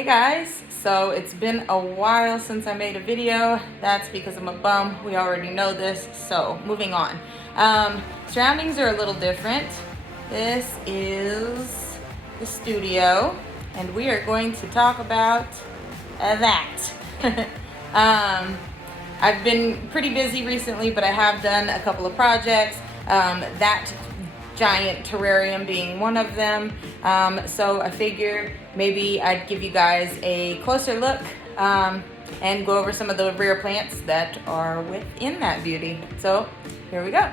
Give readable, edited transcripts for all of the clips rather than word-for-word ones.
Hey guys, so it's been a while since I made a video. That's because I'm a bum. We already know this, so moving on. Surroundings are a little different. This is the studio, and we are going to talk about that. I've been pretty busy recently, but I have done a couple of projects. That giant terrarium being one of them. So I figured maybe I'd give you guys a closer look and go over some of the rare plants that are within that beauty. So here we go.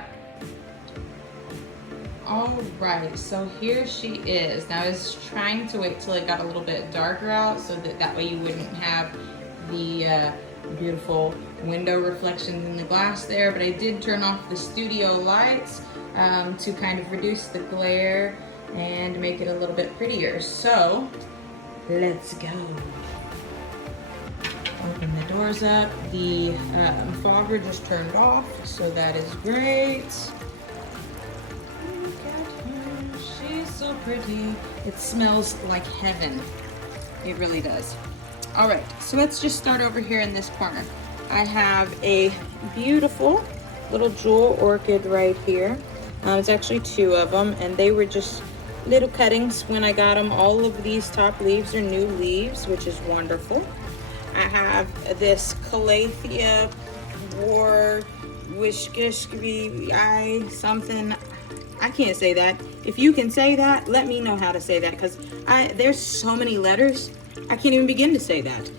All right, so here she is. Now I was trying to wait till it got a little bit darker out so that way you wouldn't have the beautiful window reflections in the glass there, but I did turn off the studio lights to kind of reduce the glare and make it a little bit prettier. So let's go. Open the doors up. The fogger just turned off, so that is great. Look at her, she's so pretty. It smells like heaven. It really does. All right, so let's just start over here in this corner. I have a beautiful little jewel orchid right here. It's actually two of them, and they were just little cuttings when I got them. All of these top leaves are new leaves, which is wonderful. I have this Calathea something. I can't say that. If you can say that, let me know how to say that, because there's so many letters, I can't even begin to say that.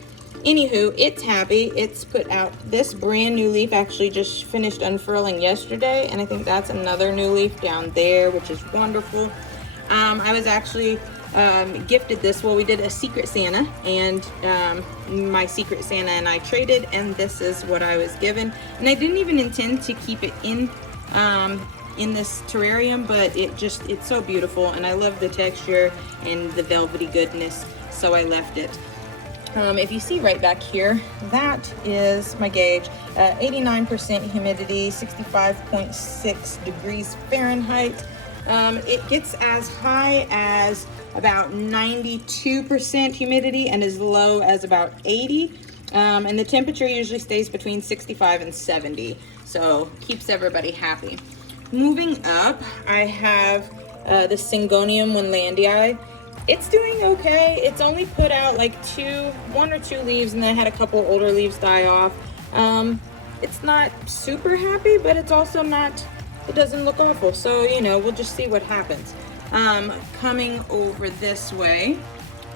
Anywho, it's happy. It's put out this brand new leaf, actually just finished unfurling yesterday, and I think that's another new leaf down there, which is wonderful. I was actually gifted this. Well, we did a Secret Santa, and my Secret Santa and I traded, and this is what I was given. And I didn't even intend to keep it in this terrarium, but it's so beautiful, and I love the texture and the velvety goodness, so I left it. If you see right back here, that is my gauge. 89% humidity, 65.6 degrees Fahrenheit. It gets as high as about 92% humidity and as low as about 80. And the temperature usually stays between 65 and 70. So keeps everybody happy. Moving up, I have the Syngonium Winlandii. It's doing okay. It's only put out like one or two leaves, and then I had a couple older leaves die off. It's not super happy, but it's also not, it doesn't look awful. So, you know, we'll just see what happens. Coming over this way,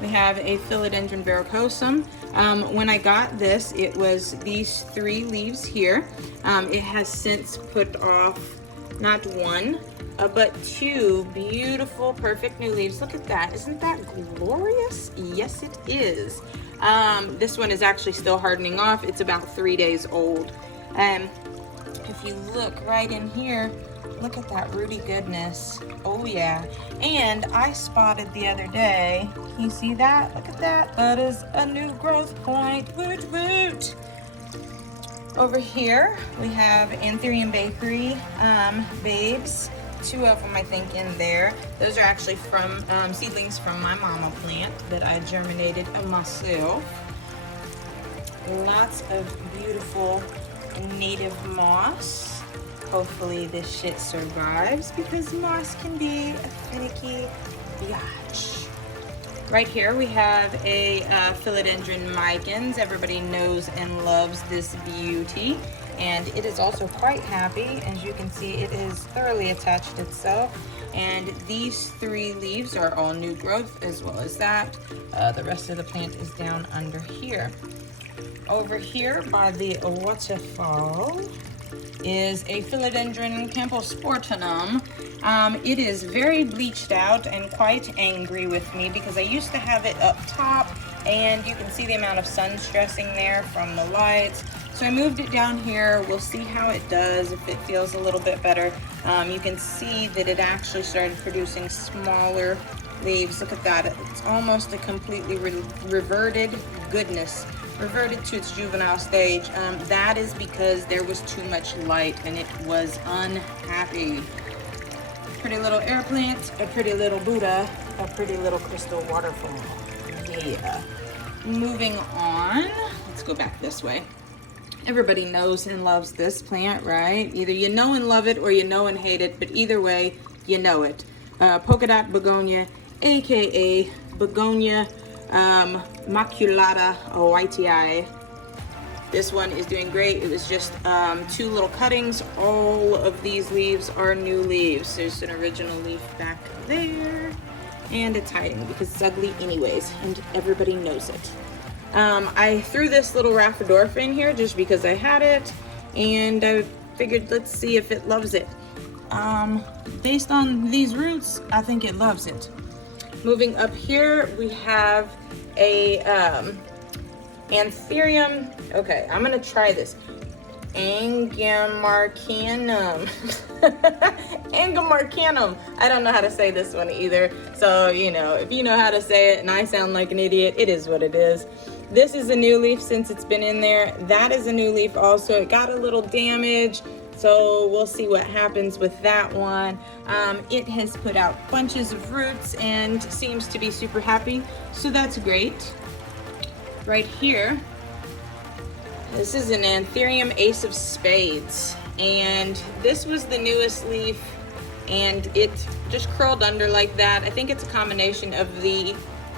we have a Philodendron Varicosum. When I got this, it was these three leaves here. It has since put off not one, but two beautiful, perfect new leaves. Look at that. Isn't that glorious? Yes, it is. This one is actually still hardening off. It's about 3 days old. If you look right in here, look at that rooty goodness. Oh yeah. And I spotted the other day, you see that? Look at that. That is a new growth point. Woot woot. Over here, we have Anthurium Bakery babes. Two of them, I think, in there. Those are actually from seedlings from my mama plant that I germinated myself. Lots of beautiful native moss. Hopefully this shit survives, because moss can be a finicky biatch. Right here we have a Philodendron Myers. Everybody knows and loves this beauty. And it is also quite happy. As you can see, it is thoroughly attached itself. And these three leaves are all new growth, as well as that. The rest of the plant is down under here. Over here by the waterfall is a Philodendron camposportanum. It is very bleached out and quite angry with me, because I used to have it up top, and you can see the amount of sun stressing there from the lights. So I moved it down here. We'll see how it does, if it feels a little bit better. You can see that it actually started producing smaller leaves. Look at that. It's almost a completely reverted goodness. Reverted to its juvenile stage. That is because there was too much light and it was unhappy. Pretty little air plant, a pretty little Buddha, a pretty little crystal waterfall. Yeah. Moving on, let's go back this way. Everybody knows and loves this plant, right? Either you know and love it or you know and hate it, but either way, you know it. Polka Dot Begonia, aka Begonia Maculata Whitei. This one is doing great. It was just 2 little cuttings. All of these leaves are new leaves. There's an original leaf back there, and it's hiding because it's ugly anyways, and everybody knows it. I threw this little Rhaphodorpha in here just because I had it, and I figured let's see if it loves it. Based on these roots, I think it loves it. Moving up here, we have a Antherium. Okay, I'm gonna try this. Angamarcanum. Angamarcanum. I don't know how to say this one either. So, you know, if you know how to say it and I sound like an idiot, it is what it is. This is a new leaf since it's been in there. That is a new leaf also. It got a little damage, so we'll see what happens with that one. It has put out bunches of roots and seems to be super happy, so that's great. Right here, this is an Anthurium Ace of Spades, and this was the newest leaf, and it just curled under like that. I think it's a combination of the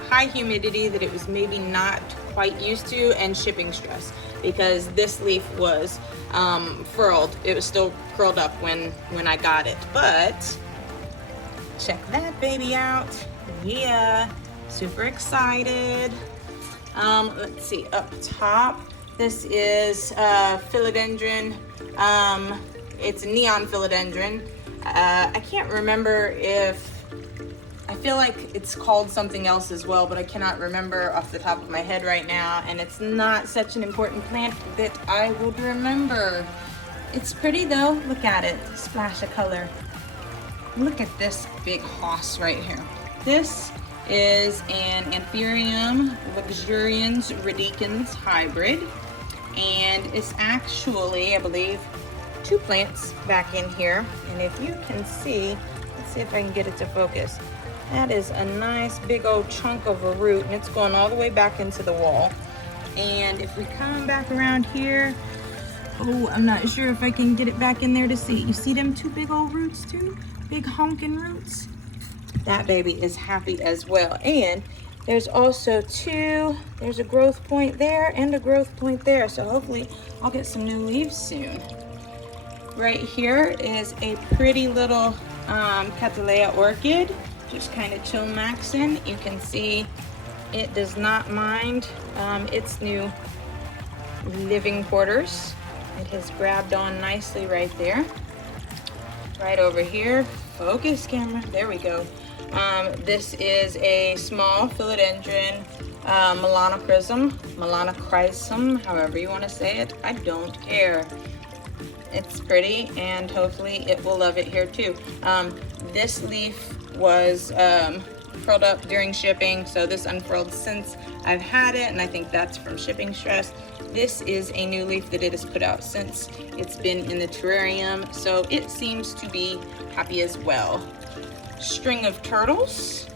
high humidity that it was maybe not quite used to and shipping stress, because this leaf was furled. It was still curled up when I got it, but check that baby out. Yeah, super excited. Let's see, up top, this is Philodendron. It's a neon Philodendron. I can't remember if, I feel like it's called something else as well, but I cannot remember off the top of my head right now, and it's not such an important plant that I would remember. It's pretty though, look at it, splash of color. Look at this big hoss right here. This is an Antherium Luxurians radekins hybrid, and it's actually, I believe, 2 plants back in here. And if you can see, let's see if I can get it to focus. That is a nice big old chunk of a root, and it's going all the way back into the wall. And if we come back around here, oh, I'm not sure if I can get it back in there to see. You see them 2 big old roots too? Big honking roots? That baby is happy as well. And there's also 2, there's a growth point there and a growth point there. So hopefully I'll get some new leaves soon. Right here is a pretty little Catalya Orchid, just kind of chill maxing. You can see it does not mind its new living quarters. It has grabbed on nicely right there. Right over here, focus camera, there we go. This is a small Philodendron Milana Chrysum, however you want to say it. I don't care. It's pretty, and hopefully it will love it here too. This leaf was curled up during shipping, so this unfurled since I've had it, and I think that's from shipping stress. This is a new leaf that it has put out since it's been in the terrarium, so it seems to be happy as well. String of turtles.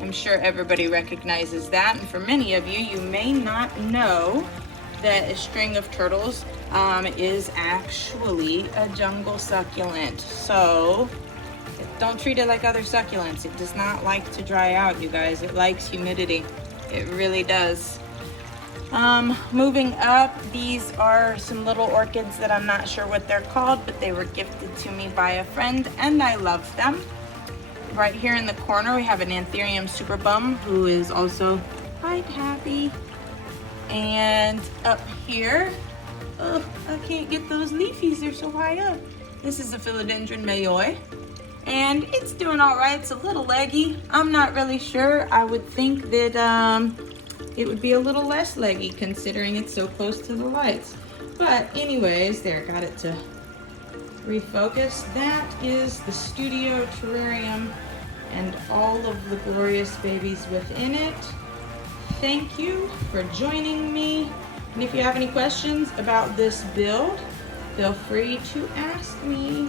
I'm sure everybody recognizes that, and for many of you, you may not know that a string of turtles is actually a jungle succulent. So don't treat it like other succulents. It does not like to dry out, you guys. It likes humidity. It really does. Moving up, these are some little orchids that I'm not sure what they're called, but they were gifted to me by a friend, and I love them. Right here in the corner, we have an Anthurium Superbum, who is also quite happy. And up here, oh, I can't get those leafies, they're so high up. This is a Philodendron Mayo, and it's doing all right. It's a little leggy. I'm not really sure. I would think that it would be a little less leggy considering it's so close to the lights. But anyways, there, got it to refocus. That is the studio terrarium and all of the glorious babies within it. Thank you for joining me. And if you have any questions about this build, feel free to ask me.